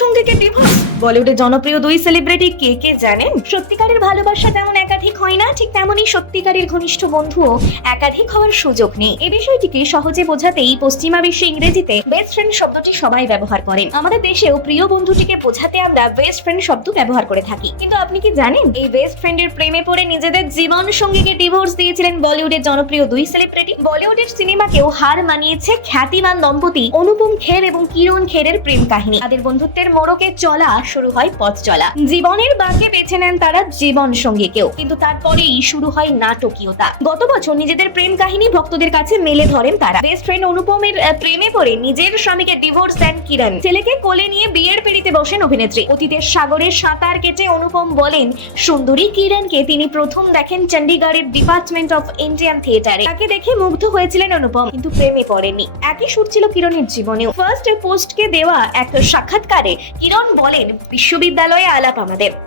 সঙ্গীকে ডিভোর্স। বলিউডের জনপ্রিয় দুই সেলিব্রিটি কে কে জানেন? সত্যিকারের ভালোবাসা যেমন একাধিক হয় না, ঠিক তেমনই সত্যিকারের ঘনিষ্ঠ বন্ধুও একাধিক হওয়ার সুযোগ নেই। এই বিষয়টিকে সহজে বোঝাতেই পশ্চিমা বিশ্বে ইংরেজিতে বেস্ট ফ্রেন্ড শব্দটি সবাই ব্যবহার করেন। আমাদের দেশেও প্রিয় বন্ধুটিকে বোঝাতে আমরা বেস্ট ফ্রেন্ড শব্দ ব্যবহার করে থাকি। কিন্তু আপনি কি জানেন এই বেস্ট ফ্রেন্ডের প্রেমে পড়ে নিজেদের জীবন সঙ্গীকে ডিভোর্স দিয়েছিলেন বলিউডের জনপ্রিয় দুই সেলিব্রিটি? বলিউডের সিনেমাকেও হার মানিয়েছে খ্যাতিমান দম্পতি অনুপম খের এবং কিরণ খেরের প্রেম কাহিনী। তাদের বন্ধুত্বের মোড়কে চলা শুরু হয় পথ চলা। জীবনের বাঁকে বেছে নেন তারা জীবন সঙ্গীকেও, কিন্তু তারপরেই শুরু হয় নাটকীয়তা। গত বছর নিজেদের প্রেম কাহিনী ভক্তদের কাছে মেলে ধরেন তারা। বেস্ট ফ্রেন্ড অনুপমের প্রেমে পড়ে নিজের স্বামীকে ডিভোর্স দেন কিরণ। ছেলেকে কোলে নিয়ে বিয়ের পিঁড়িতে বসেন অভিনেত্রী। অতীতের সাগরে সাঁতার কেটে অনুপম বলেন সুন্দরী কিরণকে তিনি প্রথম দেখেন চণ্ডীগড়ের ডিপার্টমেন্ট অফ ইন্ডিয়ান থিয়েটারে। তাকে দেখে মুগ্ধ হয়েছিলেন অনুপম, কিন্তু প্রেমে পড়েননি। একই সুর ছিল কিরণের জীবনেও। ফার্স্ট পোস্টকে দেওয়া এক সাক্ষাৎকারে কিরণ বলেন, বিশ্ববিদ্যালয়ে আলাপ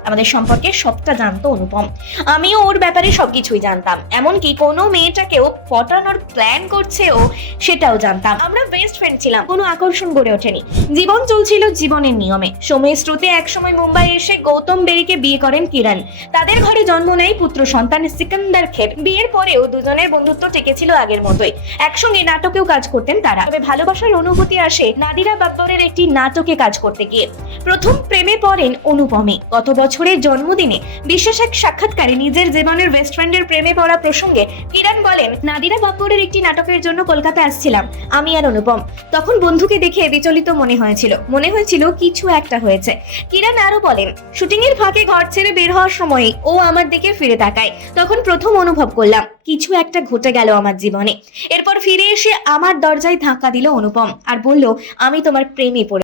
আমাদের সম্পর্কে সবটা জানতো অনুপম। আমিও ওর ব্যাপারে সবকিছুই জানতাম, এমনকি কোনো মেয়েটাকেও পটানোর প্ল্যান করছেও সেটাও জানতাম। আমরা বেস্ট ফ্রেন্ড ছিলাম, কোনো আকর্ষণ গড়ে ওঠেনি। জীবন চলছিল জীবনের নিয়মে। সময়ের স্রোতে একসময় মুম্বাই এসে গৌতম বেরিকে বিয়ে করেন কিরণ। তাদের ঘরে জন্ম নেয় পুত্র সন্তান সিকান্দার খের। বিয়ের পরেও দুজনের বন্ধুত্ব টিকেছিল আগের মতোই। একসঙ্গে নাটকেও কাজ করতেন তারা। তবে ভালোবাসার অনুভূতি আসে নাদিরা বাব্বরের একটি নাটকে কাজ করতে গিয়ে। প্রথম প্রেমে পড়েন অনুপমে। গত বছরের জন্মদিনে বিশেষ এক সাক্ষাৎকারে নিজের জীবনের বেস্ট ফ্রেন্ডের প্রেমে পড়া প্রসঙ্গে কিরণ বলেন, নাদিরা বাব্বরের একটি নাটকের জন্য কলকাতা আসছিলাম আমি আর অনুপম। তখন বন্ধুকে দেখে বিচলিত মনে হয়েছিল কিছু একটা হয়েছে। কিরণ আরো বলেন, শুটিং এর ফাঁকে ঘর ছেড়ে বের হওয়ার সময় ও আমার দিকে ফিরে তাকায়। তখন প্রথম অনুভব করলাম কিছু একটা ঘটে গেল আমার জীবনে। এরপর ফিরে এসে আমার দরজায় ধাক্কা দিল অনুপম আর বলল, আমি তোমার প্রেমে পড়ে